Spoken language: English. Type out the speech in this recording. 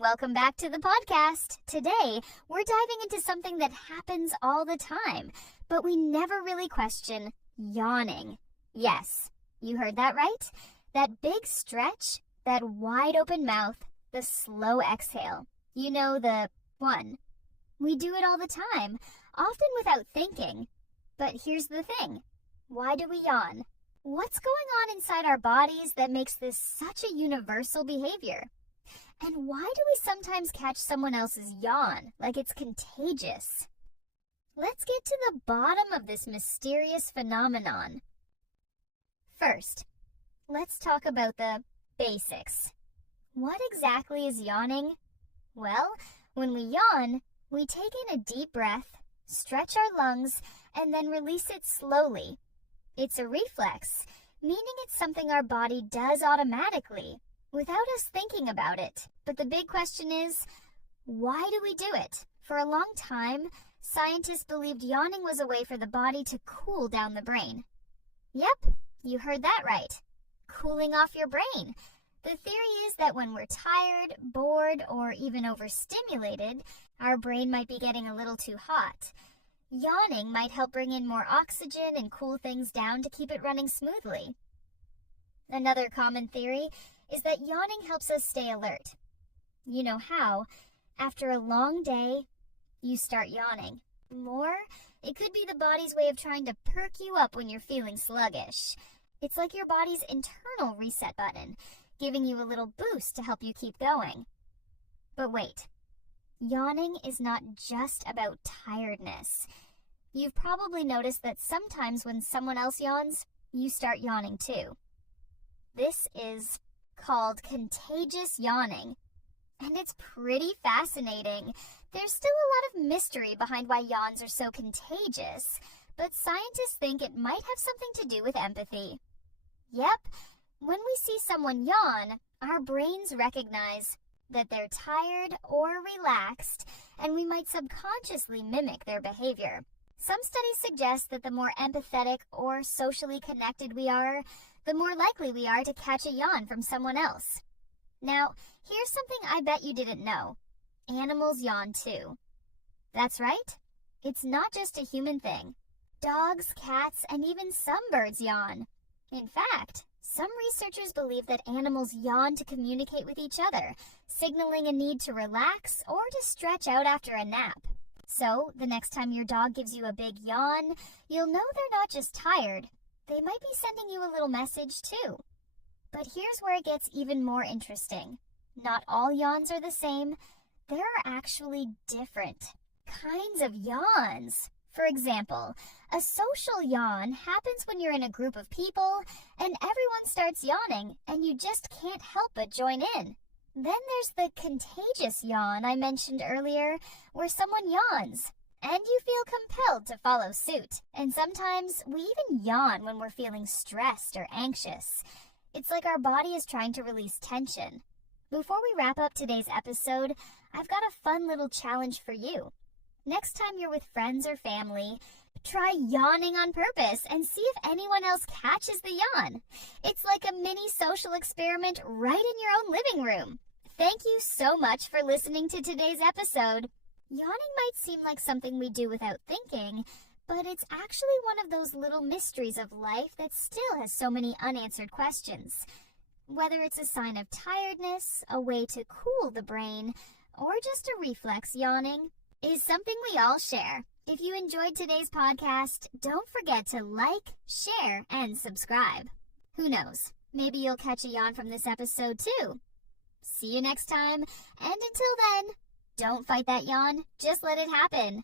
Welcome back to the podcast. Today, we're diving into something that happens all the time, but we never really question: yawning. Yes, you heard that right. That big stretch, that wide open mouth, the slow exhale. You know, the one. We do it all the time, often without thinking. But here's the thing. Why do we yawn? What's going on inside our bodies that makes this such a universal behavior? And why do we sometimes catch someone else's yawn like it's contagious? Let's get to the bottom of this mysterious phenomenon. First, let's talk about the basics. What exactly is yawning? Well, when we yawn, we take in a deep breath, stretch our lungs, and then release it slowly. It's a reflex, meaning it's something our body does automatically, without us thinking about it. But the big question is, why do we do it? For a long time, scientists believed yawning was a way for the body to cool down the brain. Yep, you heard that right. Cooling off your brain. The theory is that when we're tired, bored, or even overstimulated, our brain might be getting a little too hot. Yawning might help bring in more oxygen and cool things down to keep it running smoothly. Another common theory is that yawning helps us stay alert. You know how? After a long day, you start yawning. Or it could be the body's way of trying to perk you up when you're feeling sluggish. It's like your body's internal reset button, giving you a little boost to help you keep going. But wait. Yawning is not just about tiredness. You've probably noticed that sometimes when someone else yawns, you start yawning too. This is called contagious yawning, and it's pretty fascinating. There's still a lot of mystery behind why yawns are so contagious, but scientists think it might have something to do with empathy. Yep, when we see someone yawn, our brains recognize that they're tired or relaxed, and we might subconsciously mimic their behavior. Some studies suggest that the more empathetic or socially connected we are, the more likely we are to catch a yawn from someone else. Now, here's something I bet you didn't know. Animals yawn too. That's right. It's not just a human thing. Dogs, cats, and even some birds yawn. In fact, some researchers believe that animals yawn to communicate with each other, signaling a need to relax or to stretch out after a nap. So, the next time your dog gives you a big yawn, you'll know they're not just tired. They might be sending you a little message too. But here's where it gets even more interesting. Not all yawns are the same. There are actually different kinds of yawns. For example, a social yawn happens when you're in a group of people and everyone starts yawning and you just can't help but join in. Then there's the contagious yawn I mentioned earlier, where someone yawns and you feel compelled to follow suit. And sometimes we even yawn when we're feeling stressed or anxious. It's like our body is trying to release tension. Before we wrap up today's episode, I've got a fun little challenge for you. Next time you're with friends or family, try yawning on purpose and see if anyone else catches the yawn. It's like a mini social experiment right in your own living room. Thank you so much for listening to today's episode. Yawning might seem like something we do without thinking, but it's actually one of those little mysteries of life that still has so many unanswered questions. Whether it's a sign of tiredness, a way to cool the brain, or just a reflex, yawning is something we all share. If you enjoyed today's podcast, don't forget to like, share, and subscribe. Who knows? Maybe you'll catch a yawn from this episode too. See you next time, and until then, don't fight that yawn, just let it happen.